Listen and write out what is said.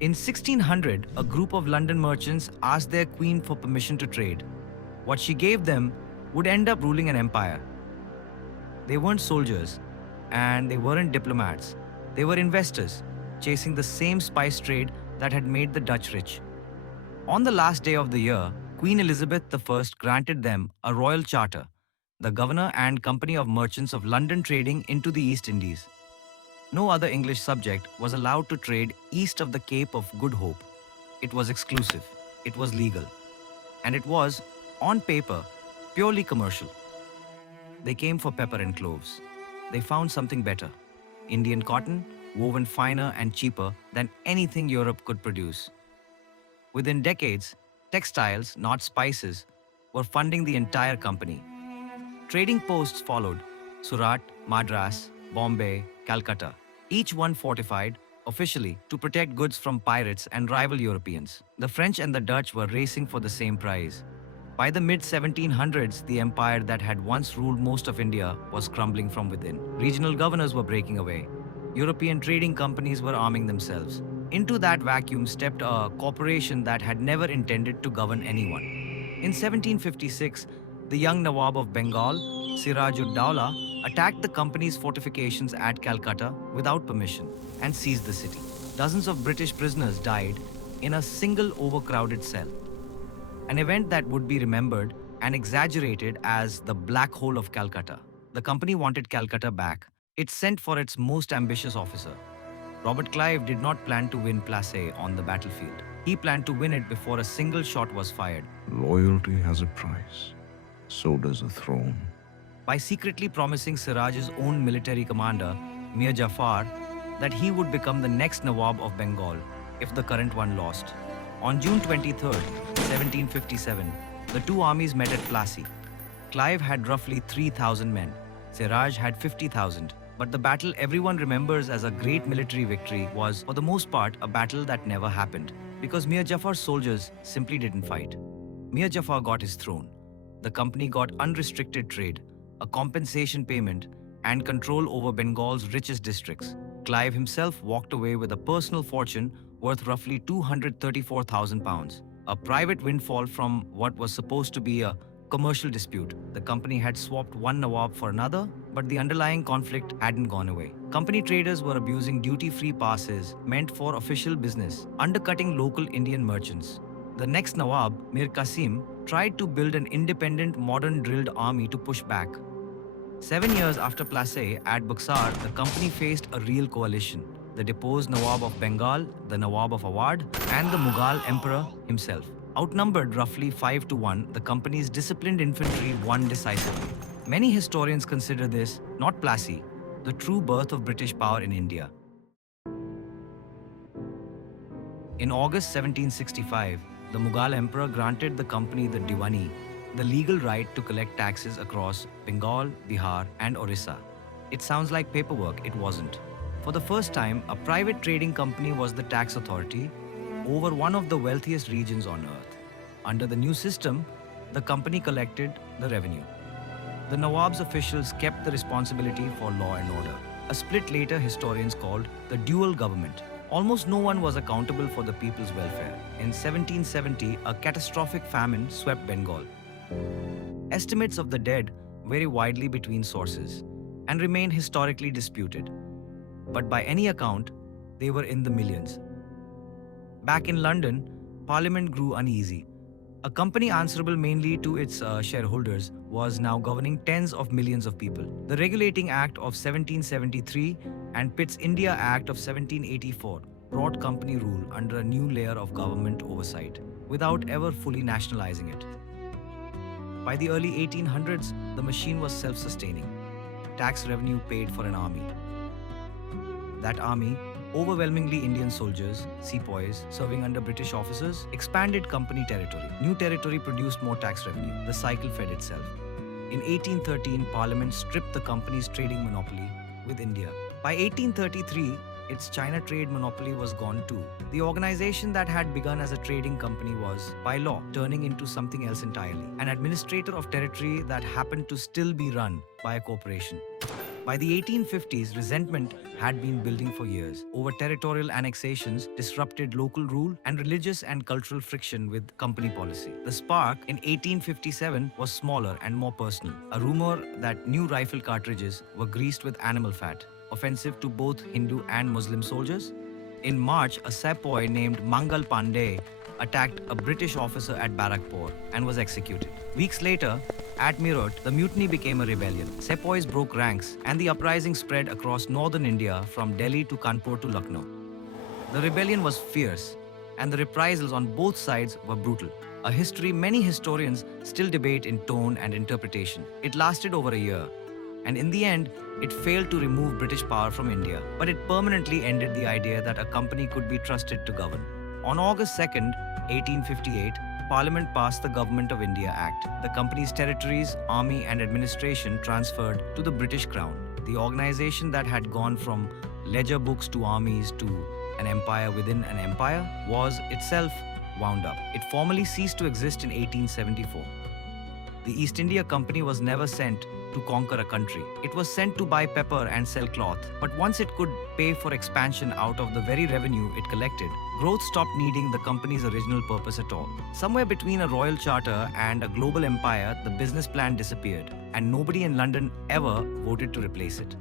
In 1600, a group of London merchants asked their queen for permission to trade. What she gave them would end up ruling an empire. They weren't soldiers, and they weren't diplomats. They were investors, chasing the same spice trade that had made the Dutch rich. On the last day of the year, Queen Elizabeth I granted them a royal charter, the Governor and Company of Merchants of London trading into the East Indies. No other English subject was allowed to trade east of the Cape of Good Hope. It was exclusive, it was legal, and it was, on paper, purely commercial. They came for pepper and cloves. They found something better: Indian cotton, woven finer and cheaper than anything Europe could produce. Within decades, textiles, not spices, were funding the entire company. Trading posts followed: Surat, Madras, Bombay, Calcutta, each one fortified, officially, to protect goods from pirates and rival Europeans. The French and the Dutch were racing for the same prize. By the mid-1700s, the empire that had once ruled most of India was crumbling from within. Regional governors were breaking away. European trading companies were arming themselves. Into that vacuum stepped a corporation that had never intended to govern anyone. In 1756, the young Nawab of Bengal, Siraj-ud-Dowlah, attacked the company's fortifications at Calcutta without permission and seized the city. Dozens of British prisoners died in a single overcrowded cell. An event that would be remembered and exaggerated as the Black Hole of Calcutta. The company wanted Calcutta back. It sent for its most ambitious officer. Robert Clive did not plan to win Plassey on the battlefield. He planned to win it before a single shot was fired. Loyalty has a price. So does a throne. By secretly promising Siraj's own military commander, Mir Jafar, that he would become the next Nawab of Bengal if the current one lost. On June 23, 1757, the two armies met at Plassey. Clive had roughly 3,000 men. Siraj had 50,000. But the battle everyone remembers as a great military victory was, for the most part, a battle that never happened, because Mir Jafar's soldiers simply didn't fight. Mir Jafar got his throne. The company got unrestricted trade, a compensation payment, and control over Bengal's richest districts. Clive himself walked away with a personal fortune worth roughly 234,000 pounds, a private windfall from what was supposed to be a commercial dispute. The company had swapped one Nawab for another, but the underlying conflict hadn't gone away. Company traders were abusing duty-free passes meant for official business, undercutting local Indian merchants. The next Nawab, Mir Qasim, tried to build an independent, modern drilled army to push back. 7 years after Plassey, at Buxar, the company faced a real coalition: the deposed Nawab of Bengal, the Nawab of Awadh, and the Mughal emperor himself. Outnumbered roughly 5 to 1, the company's disciplined infantry won decisively. Many historians consider this, not Plassey, the true birth of British power in India. In August 1765, the Mughal emperor granted the company the Diwani, the legal right to collect taxes across Bengal, Bihar, and Orissa. It sounds like paperwork, it wasn't. For the first time, a private trading company was the tax authority over one of the wealthiest regions on earth. Under the new system, the company collected the revenue. The Nawab's officials kept the responsibility for law and order, a split later historians called the dual government. Almost no one was accountable for the people's welfare. In 1770, a catastrophic famine swept Bengal. Estimates of the dead vary widely between sources and remain historically disputed. But by any account, they were in the millions. Back in London, Parliament grew uneasy. A company answerable mainly to its shareholders was now governing tens of millions of people. The Regulating Act of 1773 and Pitt's India Act of 1784 brought company rule under a new layer of government oversight, without ever fully nationalizing it. By the early 1800s, the machine was self-sustaining. Tax revenue paid for an army. That army, overwhelmingly Indian soldiers, sepoys, serving under British officers, expanded company territory. New territory produced more tax revenue. The cycle fed itself. In 1813, Parliament stripped the company's trading monopoly with India. By 1833, its China trade monopoly was gone too. The organization that had begun as a trading company was, by law, turning into something else entirely: an administrator of territory that happened to still be run by a corporation. By the 1850s, resentment had been building for years over territorial annexations, disrupted local rule, and religious and cultural friction with company policy. The spark in 1857 was smaller and more personal. A rumor that new rifle cartridges were greased with animal fat, offensive to both Hindu and Muslim soldiers. In March, a sepoy named Mangal Pandey attacked a British officer at Barakpur and was executed. Weeks later, at Meerut, the mutiny became a rebellion. Sepoys broke ranks, and the uprising spread across northern India from Delhi to Kanpur to Lucknow. The rebellion was fierce, and the reprisals on both sides were brutal. A history many historians still debate in tone and interpretation. It lasted over a year, and in the end, it failed to remove British power from India, but it permanently ended the idea that a company could be trusted to govern. On August 2nd, 1858, Parliament passed the Government of India Act. The company's territories, army, and administration transferred to the British Crown. The organization that had gone from ledger books to armies to an empire within an empire was itself wound up. It formally ceased to exist in 1874. The East India Company was never sent to conquer a country. It was sent to buy pepper and sell cloth. But once it could pay for expansion out of the very revenue it collected, growth stopped needing the company's original purpose at all. Somewhere between a royal charter and a global empire, the business plan disappeared, and nobody in London ever voted to replace it.